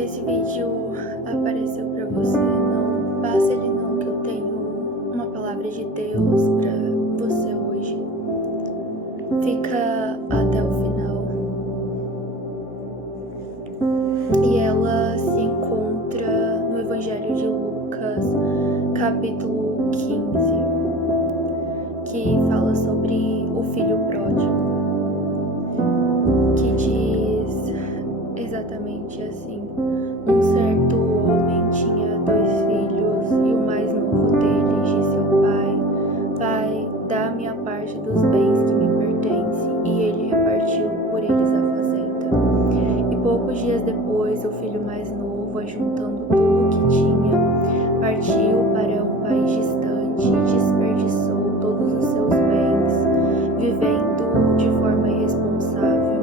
Se esse vídeo apareceu pra você, não passe ele não, que eu tenho uma palavra de Deus pra você hoje. Fica até o final. E ela se encontra no Evangelho de Lucas, capítulo 15, que fala sobre o filho pródigo, que diz exatamente assim: um certo homem tinha 2 filhos, e o mais novo deles disse ao pai: Pai, dá-me a parte dos bens que me pertence. E ele repartiu por eles a fazenda. E poucos dias depois, o filho mais novo, ajuntando tudo o que tinha, partiu para um país distante e desperdiçou todos os seus bens, vivendo de forma irresponsável.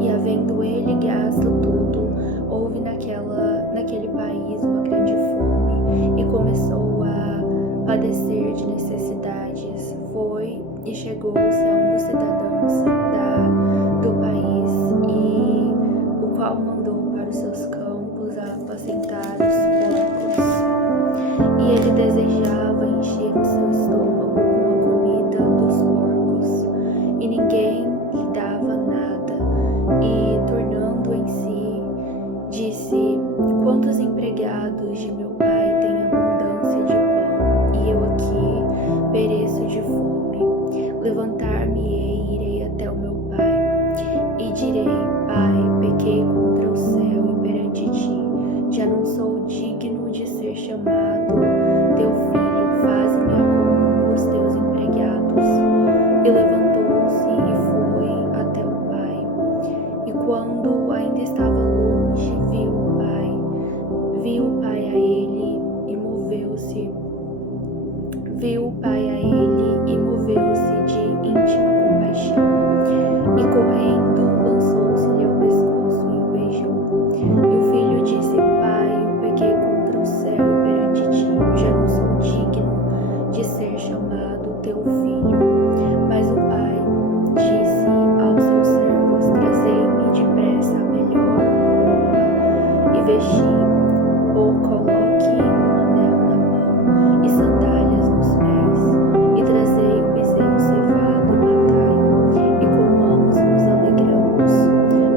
E havendo ele gasto tudo, houve naquele país uma grande fome, e começou a padecer de necessidades. Foi e chegou-se a um dos cidadãos do país, e o qual mandou para os seus campos a apacentar os porcos. E ele desejava encher o seu estômago com a comida dos porcos, e ninguém lhe dava nada. E, tornando em si, disse: Quantos empregados de meu pai têm abundância de pão, e eu aqui pereço de fome. Levantar-me-ei e irei até o meu pai, e direi: Pai, pequei contra o céu e perante ti, já não sou digno de ser chamado teu filho, faze-me como os teus empregados. E levantou-se e foi até o pai. E quando ainda estava longe, viu o pai a ele e moveu-se. Viu o pai a ele e moveu-se de íntima compaixão. E correndo, lançou-se-lhe ao pescoço e o beijou. E o filho disse: Pai, eu pequei contra o céu e perante ti, eu já não sou digno de ser chamado teu filho. Mas o pai disse aos seus servos: Trazei-me depressa a melhor roupa e vesti-o, coloque um anel na mão e sandálias nos pés, e trazei o bezerro cevado e matai, e comamos e nos alegramos,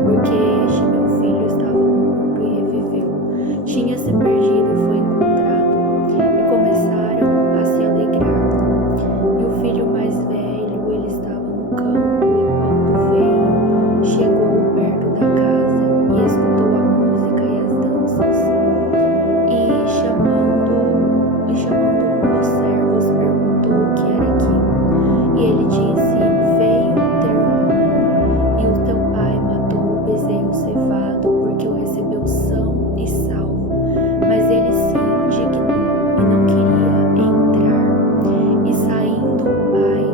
porque este meu filho estava morto e reviveu, tinha-se perdido e foi encontrado. E começaram a se alegrar. E o filho mais velho, ele estava no campo, e quando veio, chegou perto da casa e escutou a música e as danças. E chamando um dos servos, perguntou o que era aquilo. E ele disse: Veio teu irmão, e o teu pai matou o bezerro cevado, porque o recebeu são e salvo. Mas ele se indignou e não queria entrar. E saindo o pai,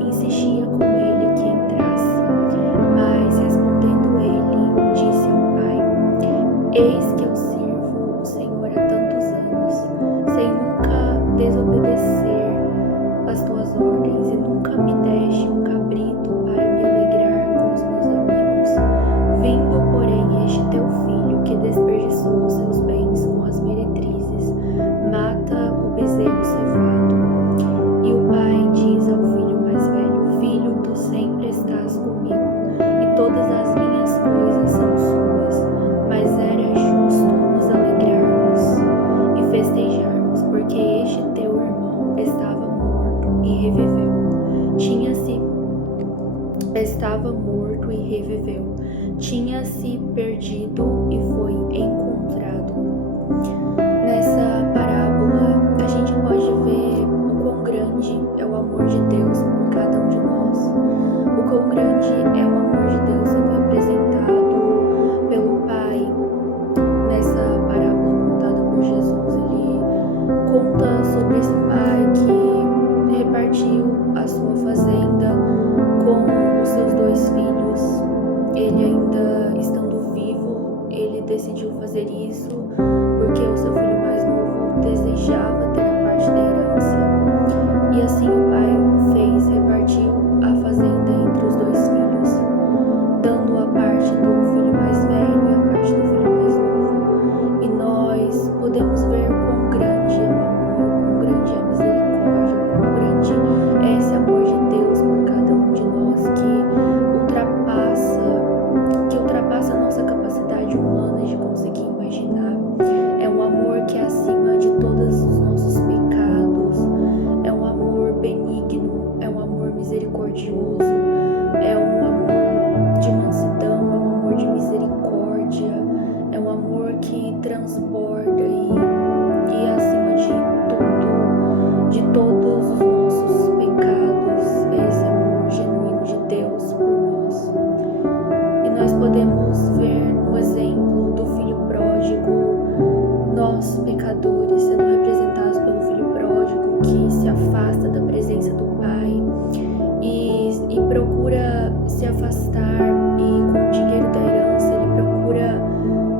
insistia com ele que entrasse. Mas respondendo ele, disse ao pai: Eis que eu sirvo o Senhor há tantos anos, sem nunca desobedecer as tuas ordens, e nunca me deste um cabrito para me alegrar com os meus amigos. Vindo, porém, este teu filho, que desperdiçou os seus bens com as meretrizes, mata o bezerro cevado. E o pai diz ao filho mais velho: Filho, tu sempre estás comigo, e todas as minhas coisas são suas, mas era justo nos alegrarmos e festejarmos, porque este teu irmão estava morto e reviveu. Tinha-se perdido e foi encontrado. Nessa parábola, a gente pode ver o quão grande é o amor de Deus por cada um de nós. O quão grande é o amor de Deus sendo representado pelo Pai. Nessa parábola contada por Jesus, ele conta sobre esse pai que repartiu a sua fazenda com os seus 2 filhos. Ele, ainda estando vivo, ele decidiu fazer isso porque o seu filho mais novo desejava ter a parte da herança. E assim o pai fez, repartiu a fazenda entre os 2 filhos, dando a parte do filho mais velho e a parte do filho mais podemos ver no exemplo do filho pródigo, nós pecadores sendo representados pelo filho pródigo que se afasta da presença do Pai e procura se afastar, e com o dinheiro da herança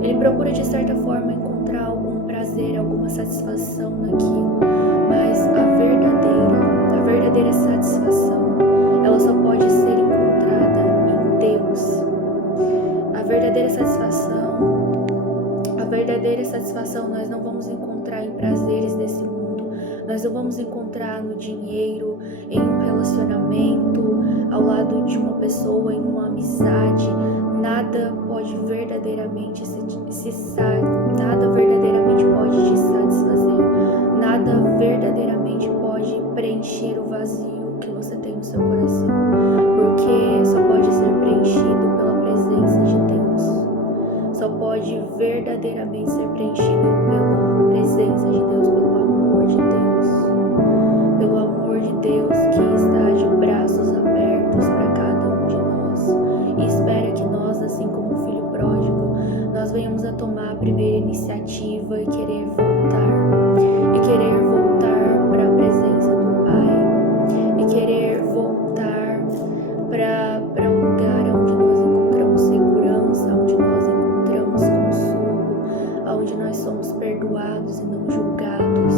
ele procura de certa forma encontrar algum prazer, alguma satisfação naquilo, mas a verdadeira satisfação, ela só pode ser encontrada em Deus. A verdadeira satisfação nós não vamos encontrar em prazeres desse mundo, nós não vamos encontrar no dinheiro, em um relacionamento, ao lado de uma pessoa, em uma amizade. Nada pode verdadeiramente nada verdadeiramente pode te satisfazer, nada verdadeiramente pode preencher o vazio que você tem no seu coração, porque só pode ser preenchido pela presença de Deus. Só pode verdadeiramente ser preenchido pela presença de Deus, pelo amor de Deus que está de braços abertos para cada um de nós e espera que nós, assim como o filho pródigo, nós venhamos a tomar a primeira iniciativa e querer voltar para a presença do Pai, e querer voltar para um lugar onde nós encontramos segurança, onde nós encontramos consolo, onde nós somos perdoados e não julgados.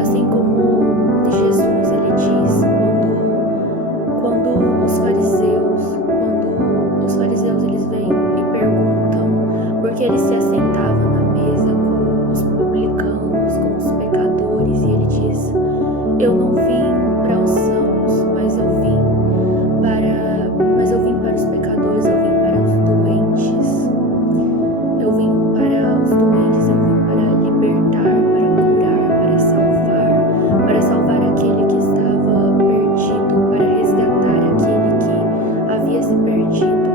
Assim como Jesus, ele diz, quando os fariseus eles vêm e perguntam por que ele se assentava na mesa com os publicanos, com os pecadores, e ele diz: eu não vim para os sãos, mas eu vim para os pecadores, eu vim para os doentes. Eu vim para os doentes, eu vim para libertar, para curar, para salvar aquele que estava perdido, para resgatar aquele que havia se perdido,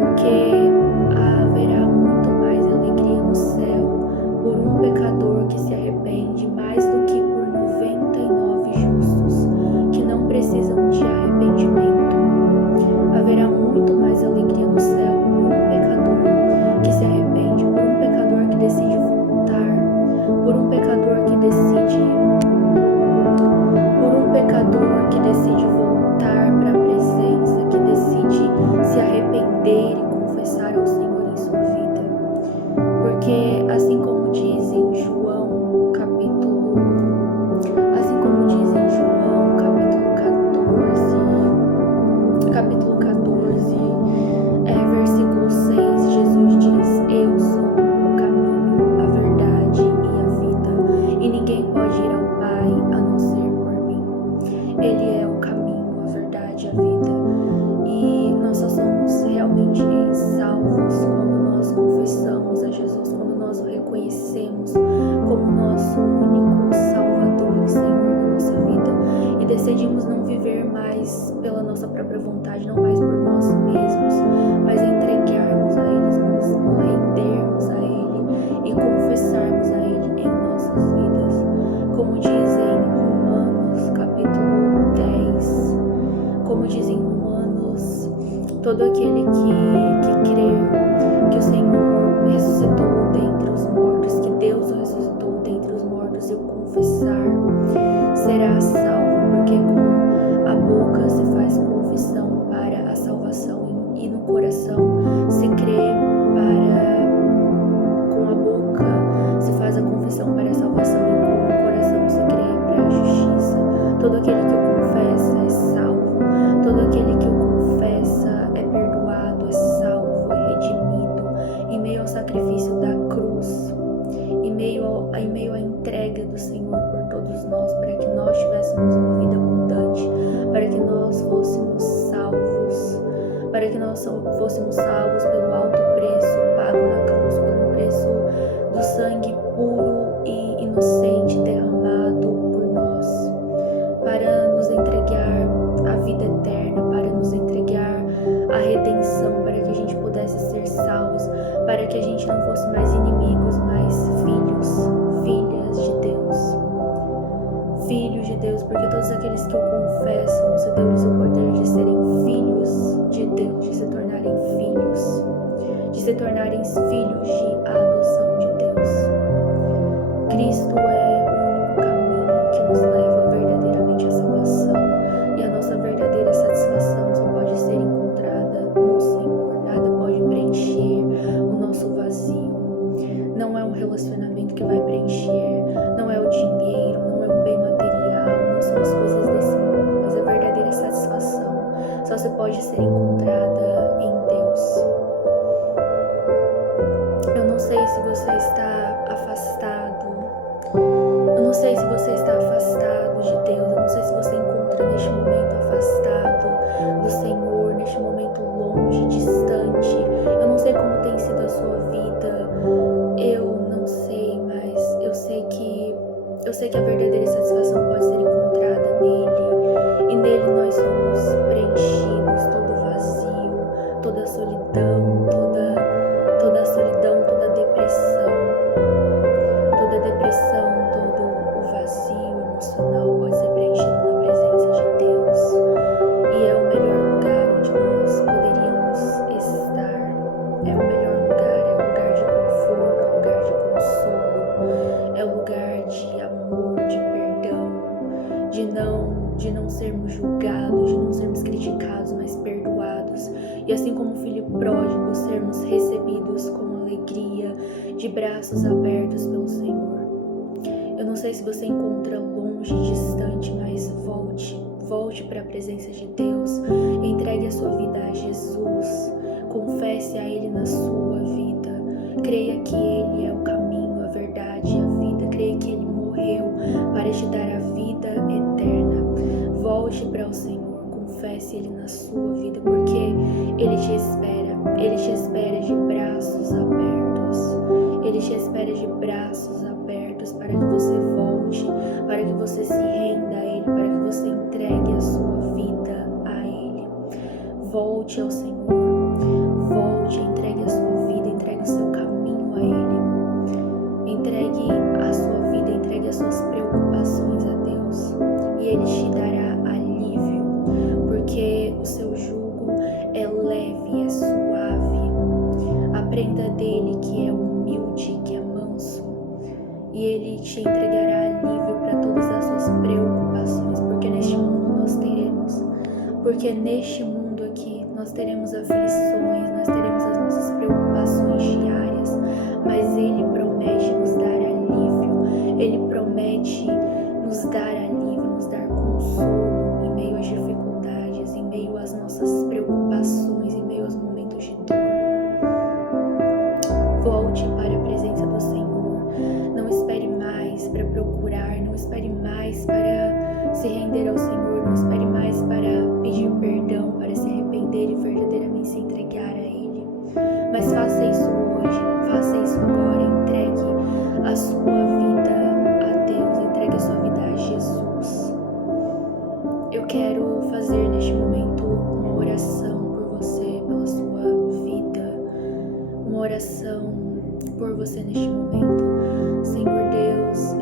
porque haverá muito mais alegria no céu por um pecador que se arrepende, mais do que por 99 justos que não precisam de arrependimento. Haverá muito mais alegria no céu por um pecador que se arrepende, por um pecador que decide voltar, por um pecador que decide voltar para a presença, que decide se arrepender e confessar ao Senhor em sua vida. Porque assim como diz em João capítulo 14, versículo 6, Jesus diz: eu sou o caminho, a verdade e a vida, e ninguém pode ir ao Pai a não ser por mim. Ele é o caminho, a verdade e a vida, e nós só somos realmente salvos quando nós confessamos a Jesus, quando nós o reconhecemos como nosso único Salvador e Senhor da nossa vida, e decidimos não viver mais pela nossa própria vontade, não mais por nós mesmos, mas entregarmos a Ele, nos rendermos a Ele e confessarmos a Ele em nossas vidas. Como diz em Romanos capítulo 10, todo aquele que crer que o Senhor ressuscitou dentre os mortos, que Deus o ressuscitou dentre os mortos, e o confessar, será salvo, porque com a boca se faz confissão para a salvação e no coração se crê com a boca se faz a confissão para a salvação e com o coração se crê para a justiça. Todo aquele que o confessa é salvo, todo aquele que o confessa é perdoado, é salvo, é redimido em meio ao sacrifício da cruz, em meio à entrega do Senhor por todos nós, para que nós tivéssemos uma vida abundante, para que nós fôssemos salvos, pelo alto preço pago na cruz, pelo preço do sangue puro e inocente derramado por nós, para nos entregar a vida eterna, para nos entregar a redenção, para que a gente pudesse ser salvos, para que a gente não fosse mais inimigos, mas filhos, filhas de Deus. Filhos de Deus, porque todos aqueles que o confessam, se deu-lhes o poder de serem filhos de Deus, de se tornarem filhos. se tornarem filhos de adoção de Deus. Cristo é o único caminho que nos leva verdadeiramente à salvação, e a nossa verdadeira satisfação só pode ser encontrada no Senhor. Nada pode preencher o nosso vazio. Não é um relacionamento que vai preencher, não é o dinheiro, não é um bem material, não são as coisas desse mundo, mas a verdadeira satisfação só se pode ser encontrada em Deus. Eu não sei se você está afastado, eu não sei se você está afastado de Deus, eu não sei se você encontra neste momento afastado do Senhor, neste momento longe, distante. Eu não sei como tem sido a sua vida, eu não sei, mas eu sei que a verdadeira satisfação pode ser encontrada nele, e nele nós somos preenchidos, todo o vazio, toda a solidão, toda a solidão, toda a depressão, todo o vazio emocional pode ser preenchido na presença de Deus, e é o melhor lugar onde nós poderíamos estar. É o melhor lugar, é o lugar de conforto, é o lugar de consolo, é o lugar de amor, de perdão, de não sermos julgados, de não sermos criticados, mas perdoados. E assim como o filho pródigo, sermos recebidos com alegria, de braços abertos pelo Senhor. Eu não sei se você encontra longe, distante, mas volte para a presença de Deus, entregue a sua vida a Jesus, confesse a Ele na sua vida, creia que Ele é o caminho, a verdade e a vida, creia que Ele morreu para te dar a vida eterna. Volte para o Senhor, confesse Ele na sua vida, porque Ele te espera de braços abertos, Ele te espera de braços abertos para que você volte, para que você se renda a Ele, para que você entregue a sua vida a Ele. Volte ao Senhor, volte, entregue a sua vida, entregue o seu caminho a Ele, entregue a sua vida, entregue as suas preocupações a Deus, e Ele te dará alívio, porque o seu jugo é leve, é suave. Aprenda dele, que é humilde, que é manso, e Ele te entregará alívio para todas as suas preocupações, porque neste mundo aqui nós teremos aflições, nós teremos as nossas preocupações diárias, mas Ele promete nos dar alívio, Ele promete nos dar alívio, nos dar consolo em meio às dificuldades, em meio às nossas preocupações, em meio aos momentos de dor. Volte para a presença do Senhor, não espere mais para procurar, não espere mais para se render ao Senhor, não espere mais para pedir perdão, para se arrepender e verdadeiramente se entregar a Ele, mas faça isso hoje, faça isso agora, entregue a sua vida a Deus, entregue a sua vida a Jesus. Eu quero fazer neste momento uma oração por você, pela sua vida, uma oração por você neste momento. Senhor Deus,